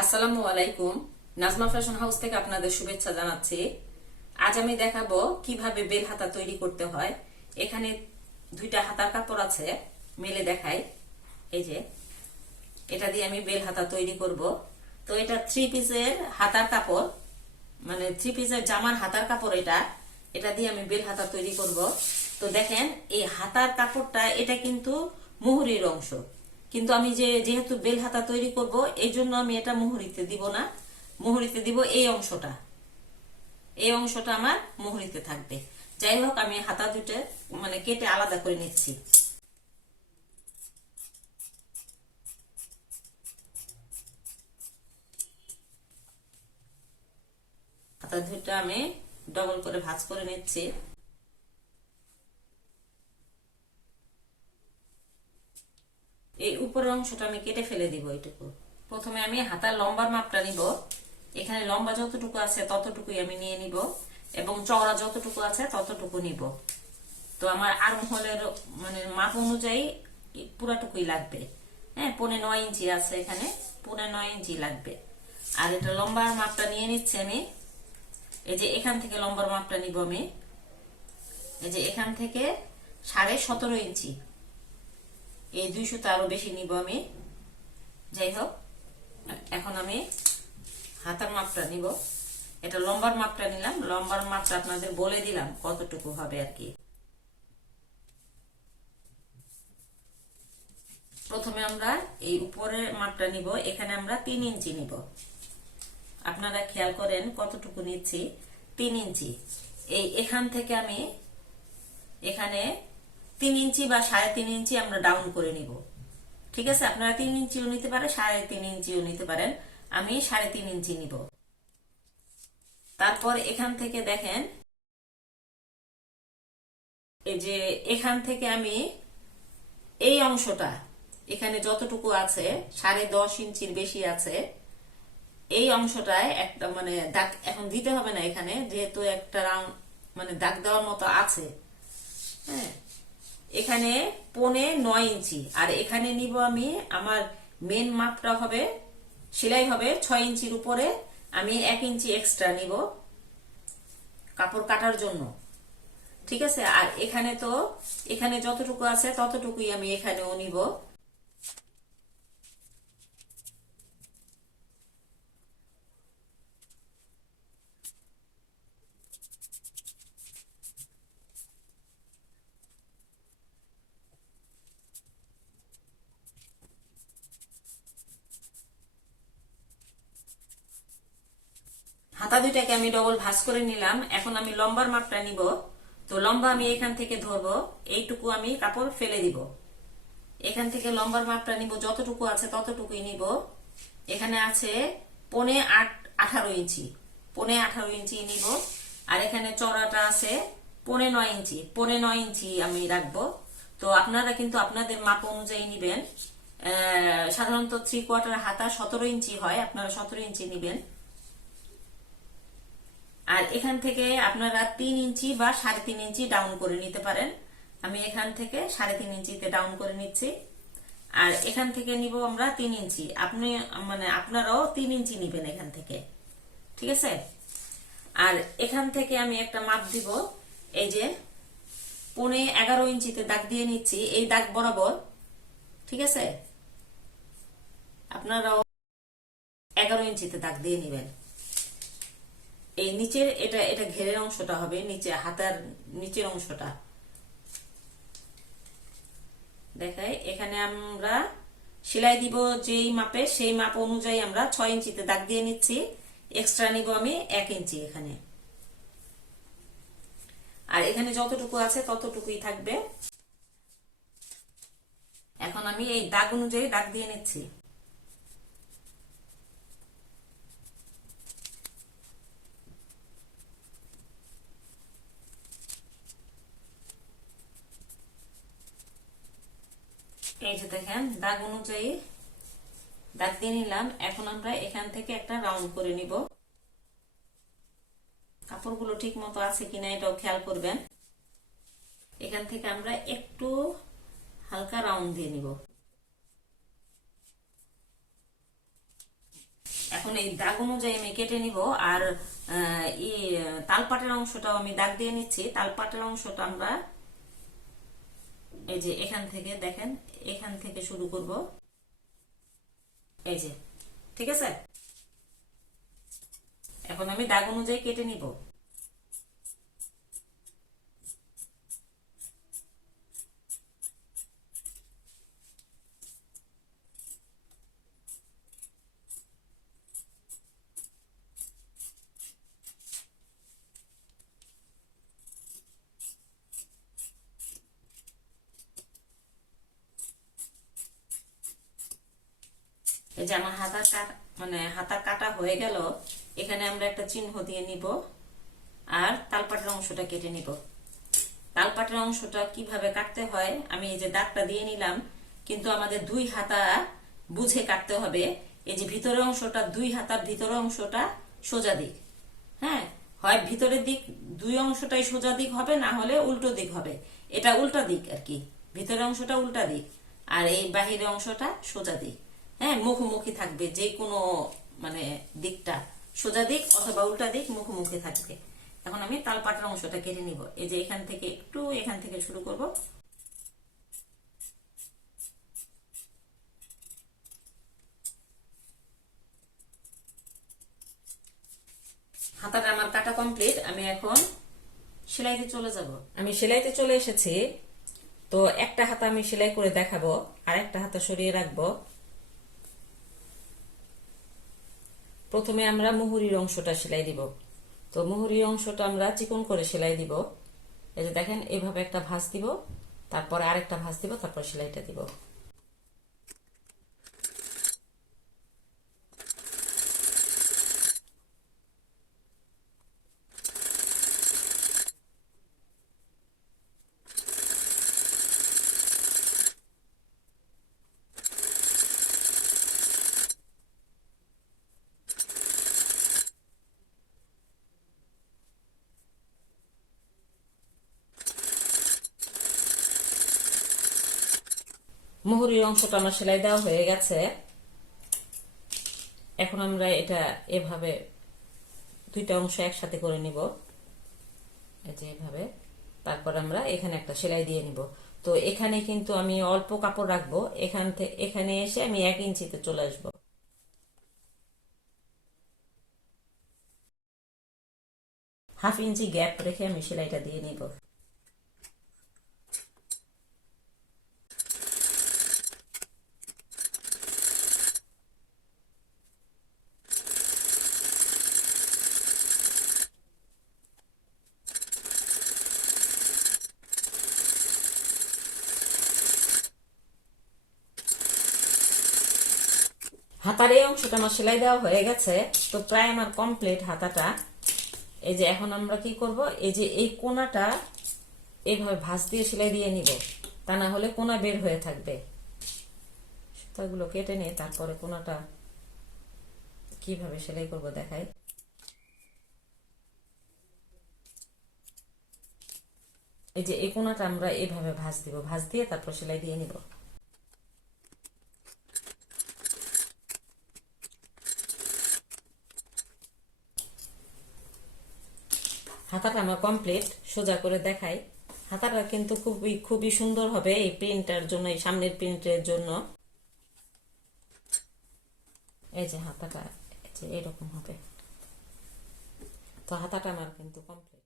আসসালামু আলাইকুম। Nazma fashion house থেকে আপনাদের শুভেচ্ছা জানাচ্ছি। আজ আমি দেখাবো কিভাবে বেল হাতা তৈরি করতে হয়। এখানে দুইটা হাতার কাপড় আছে, মেলে দেখাই। এই যে এটা দিয়ে আমি বেল হাতা তৈরি করব। তো এটা থ্রি পিসের হাতার কাপড়, মানে থ্রি পিসের জামার হাতার কাপড়। এটা এটা দিয়ে আমি বেল হাতা তৈরি করব। তো দেখেন, এই হাতার কাপড়টা এটা কিন্তু মুহুরির অংশ, কিন্তু আমি যেহেতু বেল হাতা তৈরি করব, এই জন্য আমি এটা মুহুরিতে দিব না। মুহুরিতে দিব এই অংশটা। এই অংশটা আমার মুহুরিতে থাকবে। যাই হোক, আমি হাতা দুটো মানে কেটে আলাদা করে নিচ্ছি। হাতা দুটো আমি ডবল করে ভাঁজ করে নিচ্ছি। এই উপরের অংশটা আমি কেটে ফেলে দিব এইটুকু। প্রথমে আমি হাতার লম্বার মাপটা নিব। এখানে লম্বা যতটুকু আছে ততটুকুই আমি নিয়ে নিব, এবং চওড়া যতটুকু আছে ততটুকু নিব। তো আমার আর্ম হোলের মানে মাপ অনুযায়ী পুরাটুকুই লাগবে। হ্যাঁ, 9.5 ইঞ্চি আছে এখানে, 9.5 ইঞ্চি লাগবে। আর এটা লম্বার মাপটা নিয়ে নিচ্ছি আমি। এই যে এখান থেকে লম্বার মাপটা নিব আমি। এই যে এখান থেকে 17.5 ইঞ্চি। এই 200 আরো বেশি নিব আমি। যাই হোক, এখন আমি হাতার মাপটা নিব। এটা লম্বার মাপটা নিলাম, লম্বার মাপটা আপনাদের বলে দিলাম কতটুকু হবে আর কি। প্রথমে আমরা এই উপরের মাপটা নিব। এখানে আমরা 3 ইঞ্চি নিব। আপনারা খেয়াল করেন কতটুকু নিচ্ছি, 3 ইঞ্চি। এখান থেকে আমি এখানে 3 ইঞ্চি বা 3.5 ইঞ্চি আমরা ডাউন করে নিব। ঠিক আছে, আপনারা 3 ইঞ্চিও নিতে পারেন, 3.5 ইঞ্চিও নিতে পারেন। আমি 3.5 ইঞ্চি নিব। তারপর এখান থেকে দেখেন, এই যে এখান থেকে আমি এই অংশটা, এখানে যতটুকু আছে 10.5 ইঞ্চির বেশি আছে, এই অংশটায় একটা মানে দাগ এখন দিতে হবে না এখানে, যেহেতু একটা রাউন্ড মানে দাগ দেওয়ার মতো আছে। হ্যাঁ, এখানে 9.5 ইঞ্চি, আর এখানে নিব আমি আমার মেন মাপটা হবে, সেলাই হবে 6 ইঞ্চির উপরে। আমি 1 ইঞ্চি এক্সট্রা নিব কাপড় কাটার জন্য। ঠিক আছে, আর এখানে তো এখানে যতটুকু আছে ততটুকুই আমি এখানেও নিব। হাতা দুইটাকে আমি ডবল ভাঁজ করে নিলাম। এখন আমি লম্বার মাপটা নিব। তো লম্বা আমি এখান থেকে ধরবো, এইটুকু আমি কাপড় ফেলে দিব। এখান থেকে লম্বার মাপটা নিব, যতটুকু আছে ততটুকুই নিব। এখানে আছে 18.5 ইঞ্চি, 18.5 ইঞ্চি নিব। আর এখানে চওড়াটা আছে 9.5 ইঞ্চি, 9.5 ইঞ্চি আমি রাখবো। তো আপনারা কিন্তু আপনাদের মাপ অনুযায়ী নিবেন। সাধারণত 3/4 হাতা 17 ইঞ্চি হয়, আপনারা 17 ইঞ্চি নিবেন। আর এখান থেকে আপনারা 3 ইঞ্চি বা 3.5 ইঞ্চি ডাউন করে নিতে পারেন। আমি এখান থেকে 3.5 ইঞ্চিতে ডাউন করে নিচ্ছি। আর এখান থেকে নিব আমরা 3 ইঞ্চি। আপনি মানে আপনারাও 3 ইঞ্চি নিবেন এখান থেকে। ঠিক আছে, আর এখান থেকে আমি একটা মাপ দিব। এই যে 11.5 ইঞ্চিতে দাগ দিয়ে নিচ্ছি, এই দাগ বরাবর। ঠিক আছে, আপনারাও 11 ইঞ্চিতে দাগ দিয়ে নিবেন। এই নিচের এটা এটা ঘেরের অংশটা হবে, নিচে হাতার নিচের অংশটা দেখাই। এখানে আমরা সেলাই দিব যেই মাপে, সেই মাপ অনুযায়ী আমরা 6 ইঞ্চিতে দাগ দিয়ে নিচ্ছি। এক্সট্রা নিব আমি 1 ইঞ্চি এখানে। আর এখানে যতটুকু আছে ততটুকুই থাকবে। এখন আমি এই দাগ অনুযায়ী দাগ দিয়ে নিচ্ছি। এই যে দেখেন, দাগ অনুযায়ী দাগ দিয়ে নিলাম। এখন আমরা এখান থেকে একটা রাউন্ড করে নিব। কাপড়গুলো ঠিক মতো আছে কিনা এটাও খেয়াল করবেন। এখান থেকে আমরা একটু হালকা রাউন্ড দিয়ে নিব। এখন এই দাগ অনুযায়ী আমি কেটে নিব। আর এই তালপাটের অংশটাও আমি দাগ দিয়ে নিচ্ছি। তালপাটের অংশটা আমরা এই যে এখান থেকে দেখেন, এখান থেকে শুরু করব, এই যে, ঠিক আছে। এখন আমি দাগ অনুযায়ী কেটে নিব। এই যে আমার হাতা কাটা হয়ে গেল। এখানে আমরা একটা চিহ্ন দিয়ে নিব আর তালপাটের অংশটা কেটে নিব। তালপাটের অংশটা কিভাবে কাটতে হয় আমি এই যে দাগটা দিয়ে নিলাম, কিন্তু আমাদের 2 হাতা বুঝে কাটতে হবে। এই যে ভিতরের অংশটা, 2 হাতার ভিতরের অংশটা সোজা দিক। হ্যাঁ, হয় ভিতরের দিক 2 অংশটাই সোজা দিক হবে, না হলে উল্টো দিক হবে। এটা উল্টা দিক আর কি, ভিতরের অংশটা উল্টা দিক আর এই বাহিরের অংশটা সোজা দিক। হ্যাঁ, মুখোমুখি থাকবে, যে কোনো মানে দিকটা সোজা দিক অথবা উল্টা দিক মুখোমুখি থাকবে। এখন আমি তালপাটের অংশটা কেটে নিব। এই যে এখান থেকে একটু, এখান থেকে শুরু করব। হাতাটা আমার কাটা কমপ্লিট। আমি এখন সেলাইতে চলে যাব। আমি সেলাইতে চলে এসেছি। তো একটা হাতা আমি সেলাই করে দেখাবো, আর একটা হাতা সরিয়ে রাখবো। প্রথমে আমরা মুহুরির অংশটা সেলাই দিব। তো মুহুরির অংশটা আমরা চিকন করে সেলাই দিব। এই যে দেখেন, এভাবে একটা ভাঁজ দিব, তারপরে আরেকটা ভাঁজ দিব, তারপর সেলাইটা দিব। মুহুরির অংশটা আমার সেলাই দেওয়া হয়ে গেছে। এখন আমরা এটা এভাবে 2টা অংশ একসাথে করে নিব, এই যে এভাবে। তারপর আমরা এখানে একটা সেলাই দিয়ে নিব। তো এখানে কিন্তু আমি অল্প কাপড় রাখবো। এখানে এসে আমি 1 ইঞ্চিতে চলে আসবো। ½ ইঞ্চি গ্যাপ রেখে আমি সেলাইটা দিয়ে নিব। হাতার এই অংশটা আমার সেলাই দেওয়া হয়ে গেছে। তো প্রায় আমার কমপ্লিট হাতাটা। এই যে এখন আমরা কি করব, এই যে এই কোনাটা এইভাবে ভাঁজ দিয়ে সেলাই দিয়ে নিব, তা না হলে কোনা বের হয়ে থাকবে। সুতাগুলো কেটে নিয়ে তারপরে কোনাটা কিভাবে সেলাই করব দেখাই। এই যে এই কোনাটা আমরা এইভাবে ভাঁজ দিব, ভাঁজ দিয়ে তারপর সেলাই দিয়ে নিব। হাতাটা আমার কমপ্লিট। সোজা করে দেখাই। হাতাটা কিন্তু খুবই খুবই সুন্দর হবে এই প্রিন্টার জন্য, এই সামনের প্রিন্টের জন্য। এই যে হাতাটা, এই যে এরকম হবে। তো হাতাটা আমার কিন্তু কমপ্লিট।